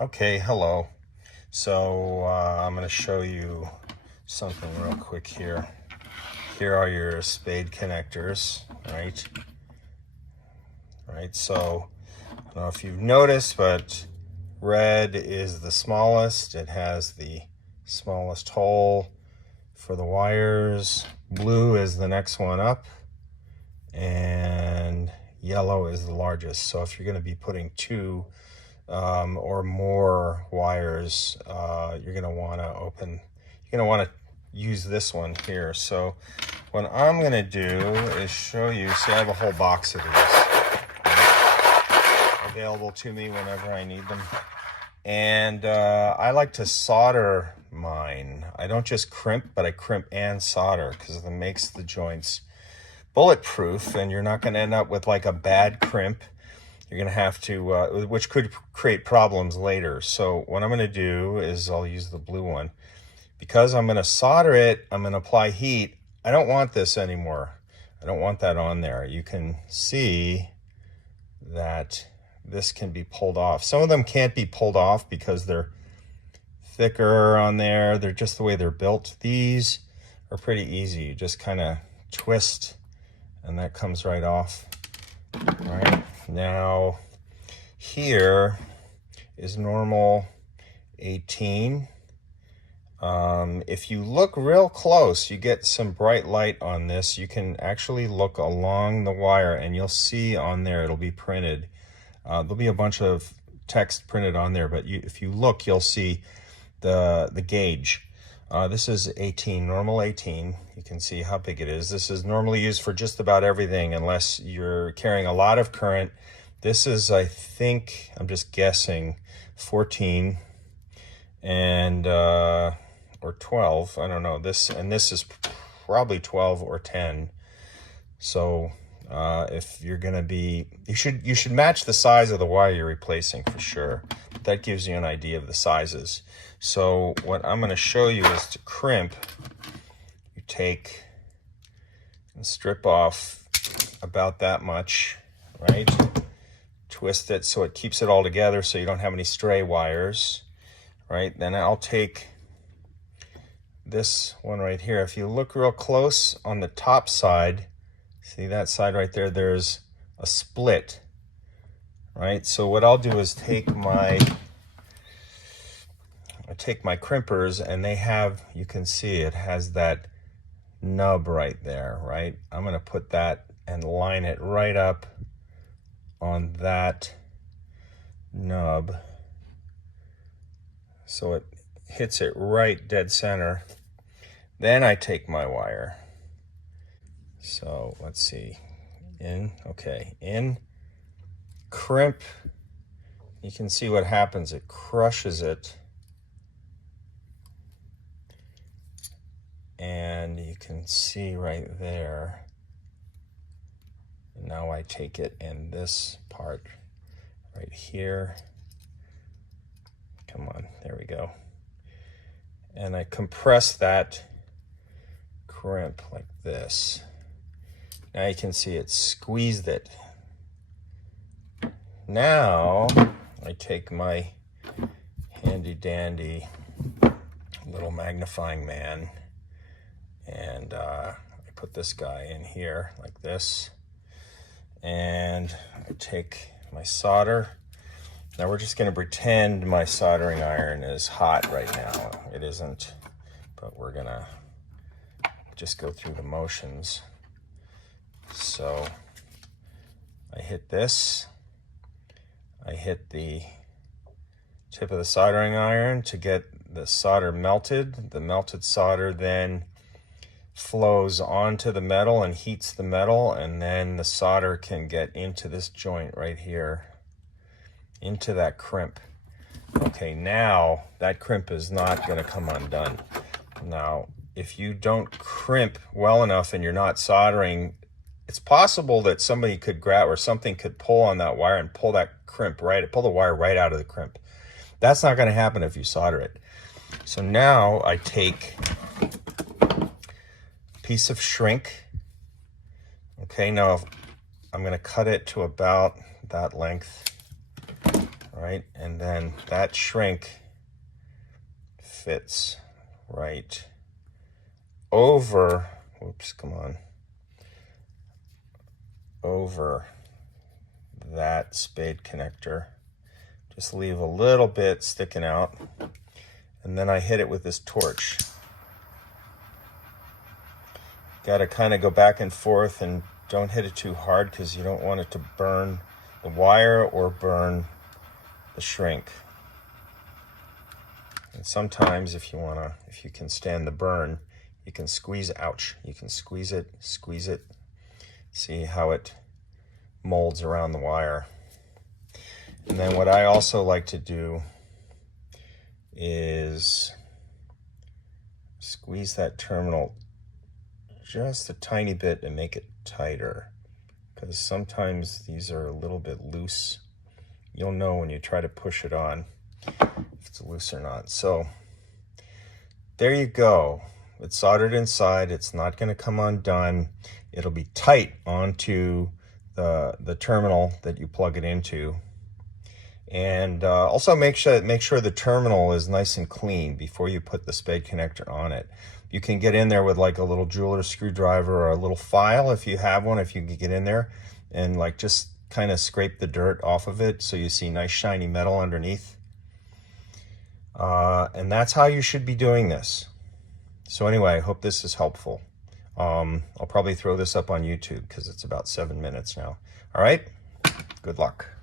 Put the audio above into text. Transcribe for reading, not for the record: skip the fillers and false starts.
Okay, hello. So I'm going to show you something real quick here. Here are your spade connectors, right? So I don't know if you've noticed, but red is the smallest. It has the smallest hole for the wires. Blue is the next one up, and yellow is the largest. So if you're going to be putting two or more wires, you're going to want to use this one here. So what I'm going to do is show you. See, I have a whole box of these available to me whenever I need them. And I like to solder mine. I don't just crimp, but I crimp and solder because it makes the joints bulletproof, and you're not going to end up with like a bad crimp. You're going to have to, which could create problems later. So what I'm going to do is I'll use the blue one. Because I'm going to solder it, I'm going to apply heat. I don't want this anymore. I don't want that on there. You can see that this can be pulled off. Some of them can't be pulled off because they're thicker on there. They're just the way they're built. These are pretty easy. You just kind of twist and that comes right off. All right. Now, here is normal 18. If you look real close, you get some bright light on this. You can actually look along the wire and you'll see on there, it'll be printed. There'll be a bunch of text printed on there, but if you look, you'll see the gauge. This is 18, normal 18. You can see how big it is. This is normally used for just about everything unless you're carrying a lot of current. This is, I think, I'm just guessing, 14 and or 12. I don't know. This is probably 12 or 10. So if you're gonna be, you should match the size of the wire you're replacing for sure. That gives you an idea of the sizes. So what I'm going to show you is to crimp. You take and strip off about that much, right? Twist it so it keeps it all together so you don't have any stray wires, right? Then I'll take this one right here. If you look real close on the top side, see that side right there, there's a split, right? So what I'll do is take my crimpers, and they have, you can see it has that nub right there, right? I'm going to put that and line it right up on that nub so it hits it right dead center. Then I take my wire. So let's see, in crimp. You can see what happens. It crushes it. And you can see right there. Now I take it in this part right here. Come on, there we go. And I compress that crimp like this. Now you can see it squeezed it. Now I take my handy dandy little magnifying man, and I put this guy in here like this, and I take my solder. Now we're just going to pretend my soldering iron is hot right now. It isn't, but we're going to just go through the motions. So I hit this. I hit the tip of the soldering iron to get the solder melted. The melted solder then flows onto the metal and heats the metal, and then the solder can get into this joint right here, into that crimp. Okay, now that crimp is not going to come undone. Now, if you don't crimp well enough and you're not soldering, it's possible that somebody could grab or something could pull on that wire and pull that crimp pull the wire right out of the crimp. That's not going to happen if you solder it. So now I take a piece of shrink. Okay, now I'm going to cut it to about that length. right? And then that shrink fits right over, whoops, come on, over that spade connector. Just leave a little bit sticking out, and then I hit it with this torch. Got to kind of go back and forth, and don't hit it too hard because you don't want it to burn the wire or burn the shrink. And sometimes if you can stand the burn, you can squeeze, ouch, you can squeeze it, see how it molds around the wire. And then what I also like to do is squeeze that terminal just a tiny bit and make it tighter, because sometimes these are a little bit loose. You'll know when you try to push it on if it's loose or not. So there you go. It's soldered inside. It's not going to come undone. It'll be tight onto the terminal that you plug it into. And also make sure the terminal is nice and clean before you put the spade connector on it. You can get in there with like a little jeweler's screwdriver or a little file if you have one, if you can get in there and like just kind of scrape the dirt off of it so you see nice shiny metal underneath. And that's how you should be doing this. So anyway, I hope this is helpful. I'll probably throw this up on YouTube because it's about 7 minutes now. All right, good luck.